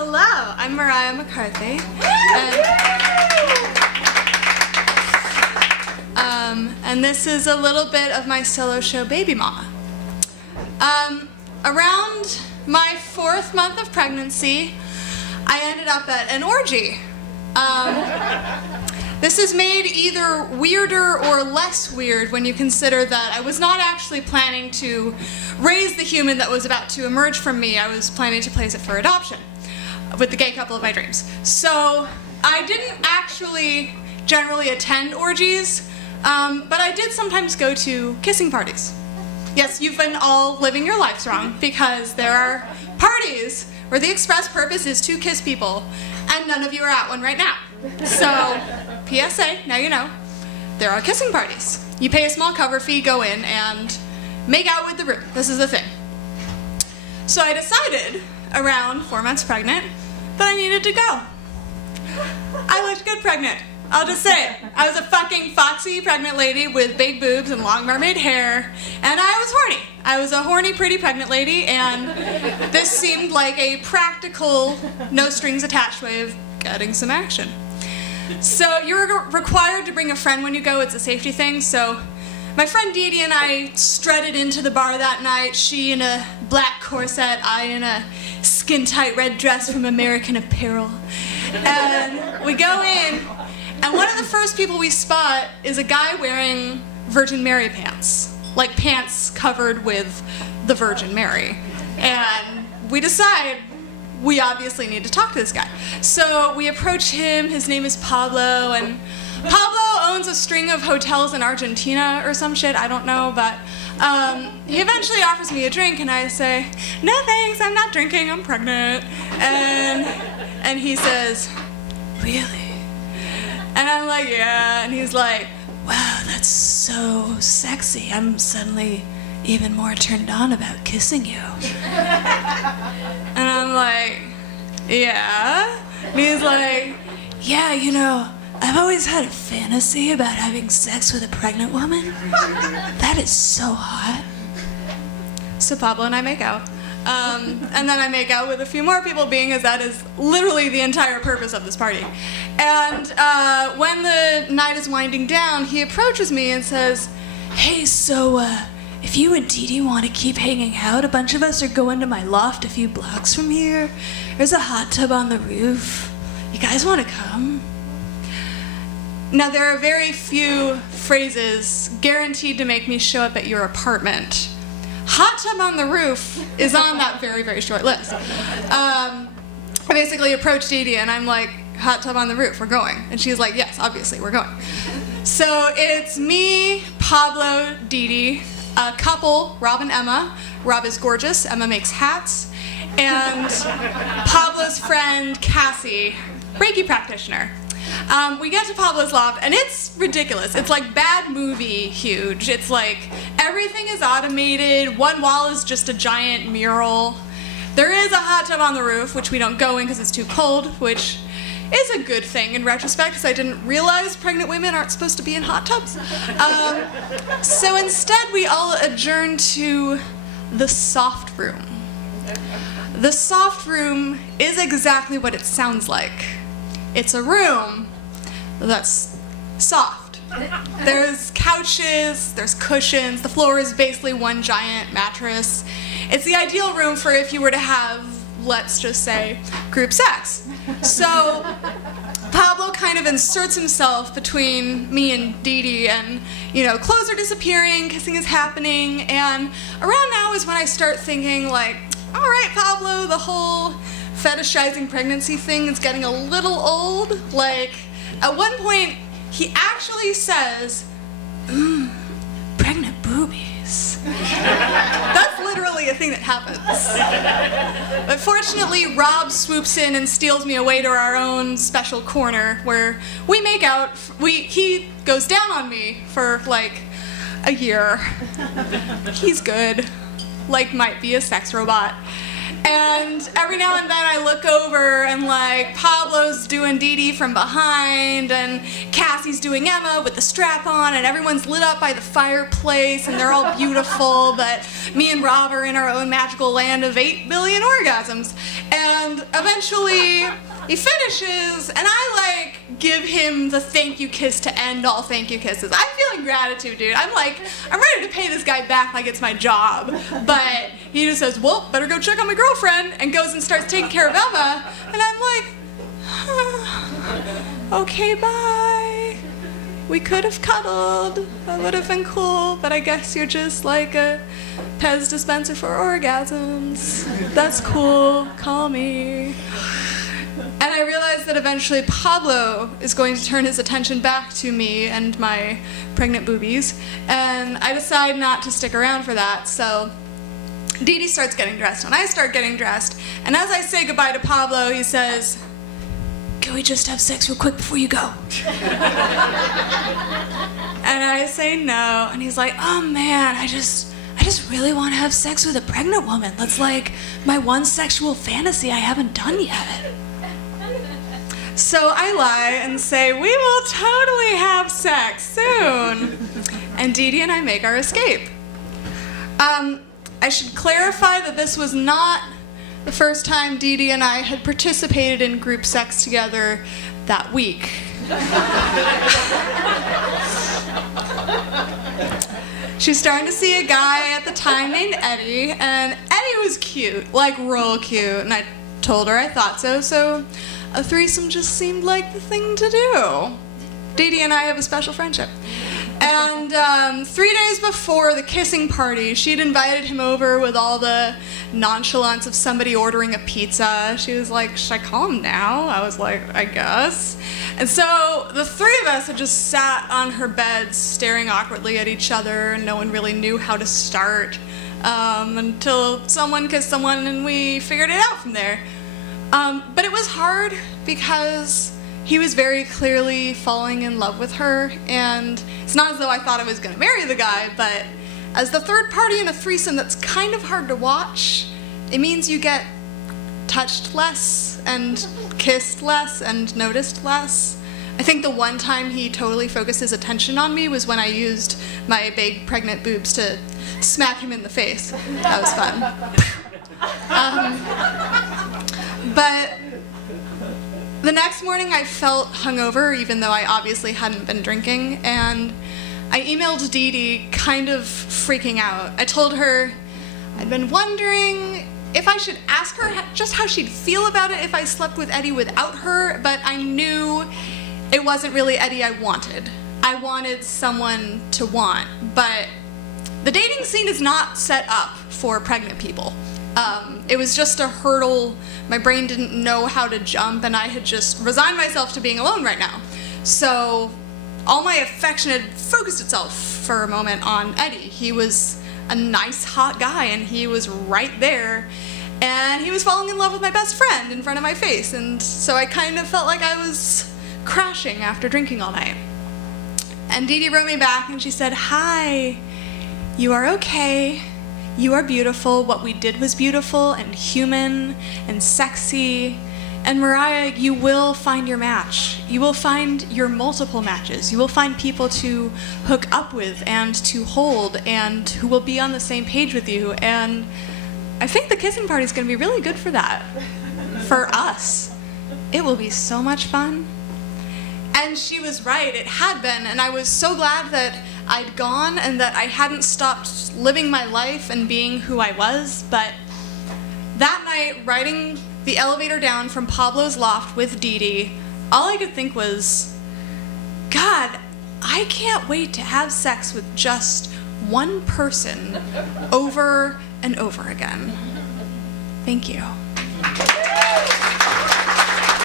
Hello, I'm Mariah McCarthy, and this is a little bit of my solo show, Baby Mama. Around my 4th month of pregnancy, I ended up at an orgy. This is made either weirder or less weird when you consider that I was not actually planning to raise the human that was about to emerge from me. I was planning to place it for adoption with the gay couple of my dreams. So I didn't actually generally attend orgies, but I did sometimes go to kissing parties. Yes, you've been all living your lives wrong, because there are parties where the express purpose is to kiss people, and none of you are at one right now. So, PSA, now you know, there are kissing parties. You pay a small cover fee, go in, and make out with the room. This is the thing. So I decided, around 4 months pregnant, that I needed to go. I looked good pregnant. I'll just say it. I was a fucking foxy pregnant lady with big boobs and long mermaid hair, and I was horny. I was a horny, pretty pregnant lady, and this seemed like a practical, no-strings-attached way of getting some action. So you're required to bring a friend when you go. It's a safety thing. So my friend Dee Dee and I strutted into the bar that night, she in a black corset, I in a skin-tight red dress from American Apparel. And we go in, and one of the first people we spot is a guy wearing Virgin Mary pants. Like pants covered with the Virgin Mary. And we decide we obviously need to talk to this guy. So we approach him, his name is Pablo, and Pablo owns a string of hotels in Argentina or some shit, I don't know, but he eventually offers me a drink, and I say, no thanks, I'm not drinking, I'm pregnant. And he says, really? And I'm like, yeah, and he's like, wow, that's so sexy, I'm suddenly even more turned on about kissing you. And I'm like, yeah? And he's like, yeah, you know, I've always had a fantasy about having sex with a pregnant woman. That is so hot. So Pablo and I make out. And then I make out with a few more people, being as that is literally the entire purpose of this party. And when the night is winding down, he approaches me and says, hey, so, if you and Dee Dee want to keep hanging out, a bunch of us are going to my loft a few blocks from here. There's a hot tub on the roof. You guys want to come? Now, there are very few phrases guaranteed to make me show up at your apartment. Hot tub on the roof is on that very, very short list. I basically approached Dee Dee and I'm like, hot tub on the roof, we're going. And she's like, yes, obviously, we're going. So it's me, Pablo, Dee Dee, a couple, Rob and Emma. Rob is gorgeous, Emma makes hats, and Pablo's friend, Cassie, Reiki practitioner. We get to Pablo's loft, and it's ridiculous. It's like bad movie huge. It's like everything is automated, one wall is just a giant mural. There is a hot tub on the roof, which we don't go in because it's too cold, which is a good thing in retrospect, because I didn't realize pregnant women aren't supposed to be in hot tubs. So instead, we all adjourn to the soft room. The soft room is exactly what it sounds like. It's a room that's soft. There's couches, there's cushions, the floor is basically one giant mattress. It's the ideal room for if you were to have, let's just say, group sex. So Pablo kind of inserts himself between me and Dee Dee, and, you know, clothes are disappearing, kissing is happening, and around now is when I start thinking, like, all right, Pablo, the whole fetishizing pregnancy thing is getting a little old. Like, at one point, he actually says, pregnant boobies. That's literally a thing that happens. But fortunately, Rob swoops in and steals me away to our own special corner where we make out. He goes down on me for like a year. He's good. Like, might be a sex robot. And every now and then I look over and like Pablo's doing Dee Dee from behind and Cassie's doing Emma with the strap on and everyone's lit up by the fireplace and they're all beautiful, but me and Rob are in our own magical land of 8 billion orgasms. And eventually he finishes and I like give him the thank you kiss to end all thank you kisses. I'm feeling gratitude, dude. I'm ready to pay this guy back like it's my job. But he just says, well, better go check on my girlfriend, and goes and starts taking care of Emma. And I'm like, okay, bye. We could have cuddled. That would have been cool, but I guess you're just like a Pez dispenser for orgasms. That's cool. Call me. And I realized that eventually Pablo is going to turn his attention back to me and my pregnant boobies, and I decide not to stick around for that, so Dee Dee starts getting dressed, and I start getting dressed, and as I say goodbye to Pablo, he says, can we just have sex real quick before you go? And I say no, and he's like, oh man, I just really want to have sex with a pregnant woman. That's like my one sexual fantasy I haven't done yet. So I lie and say, we will totally have sex soon. And Dee Dee and I make our escape. I should clarify that this was not the first time Dee Dee and I had participated in group sex together that week. She's starting to see a guy at the time named Eddie, and Eddie was cute, like real cute, and I told her I thought so, so a threesome just seemed like the thing to do. Dee Dee and I have a special friendship. And 3 days before the kissing party, she'd invited him over with all the nonchalance of somebody ordering a pizza. She was like, should I call him now? I was like, I guess. And so the three of us had just sat on her beds staring awkwardly at each other, and no one really knew how to start until someone kissed someone and we figured it out from there. But it was hard because he was very clearly falling in love with her, and it's not as though I thought I was going to marry the guy, but as the third party in a threesome that's kind of hard to watch, it means you get touched less and kissed less and noticed less. I think the one time he totally focused his attention on me was when I used my big pregnant boobs to smack him in the face. That was fun. But the next morning I felt hungover, even though I obviously hadn't been drinking, and I emailed Dee Dee kind of freaking out. I told her I'd been wondering if I should ask her just how she'd feel about it if I slept with Eddie without her, but I knew it wasn't really Eddie I wanted. I wanted someone to want, but the dating scene is not set up for pregnant people. It was just a hurdle. My brain didn't know how to jump, and I had just resigned myself to being alone right now. So all my affection had focused itself for a moment on Eddie. He was a nice, hot guy, and he was right there. And he was falling in love with my best friend in front of my face, and so I kind of felt like I was crashing after drinking all night. And Dee Dee wrote me back, and she said, hi, you are okay. You are beautiful. What we did was beautiful and human and sexy. And Mariah, you will find your match. You will find your multiple matches. You will find people to hook up with and to hold and who will be on the same page with you. And I think the kissing party is going to be really good for that. For us. It will be so much fun. And she was right, it had been, and I was so glad that I'd gone and that I hadn't stopped living my life and being who I was. But that night, riding the elevator down from Pablo's loft with Dee Dee, all I could think was, God, I can't wait to have sex with just one person over and over again. Thank you.